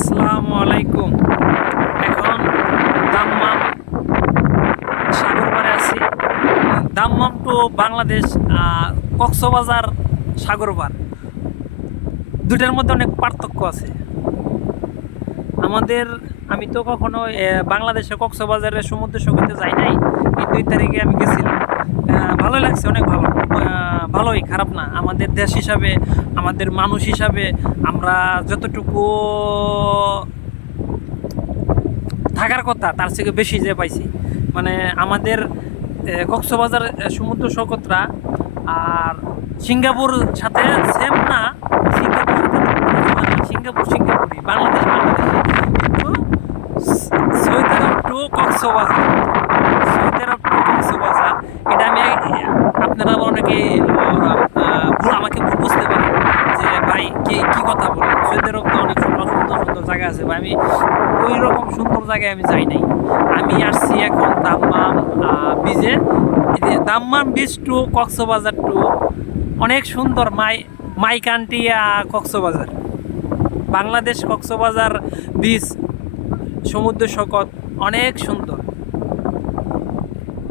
আসসালামু আলাইকুম। এখন দাম্মাম সাগর পাড়ে আছি। দাম্মাম টু বাংলাদেশ, কক্সবাজার সাগর পাড়, দুটার মধ্যে অনেক পার্থক্য আছে। আমাদের আমি তো কখনো বাংলাদেশে কক্সবাজারের সমুদ্র সৈকতে যাই নাই, এই 2 তারিখে আমি গেছিলাম। ভালো লাগছে, অনেক ভালো। ভালোই, খারাপ না। আমাদের দেশ হিসাবে, আমাদের মানুষ হিসাবে আমরা যতটুকু থাকার কথা তার থেকে বেশি যে পাইছি। মানে আমাদের কক্সবাজার সমুদ্র সৈকতটা আর সিঙ্গাপুর সাথে সেম না। সিঙ্গাপুর সাথে সিঙ্গাপুরই, বাংলাদেশ বাংলাদেশি, কিন্তু সৌদি আরব টু কক্সবাজার, সৌদি আরব টু কক্সবাজার, এটা আমি আপনারা অনেকে আমাকে ভুল বুঝতে পারেন যে ভাই কি কি কথা বলেন। সৌদি আরব তো অনেক সুন্দর সুন্দর সুন্দর জায়গা আছে, ভাই আমি ওই রকম সুন্দর জায়গায় আমি যাই নাই। আমি আসছি এখন দাম্মাম বিচে। Dammam beach to Cox's Bazar to অনেক সুন্দর। My country Cox's Bazar, Bangladesh Cox's Bazar beach সমুদ্র সৈকত অনেক সুন্দর।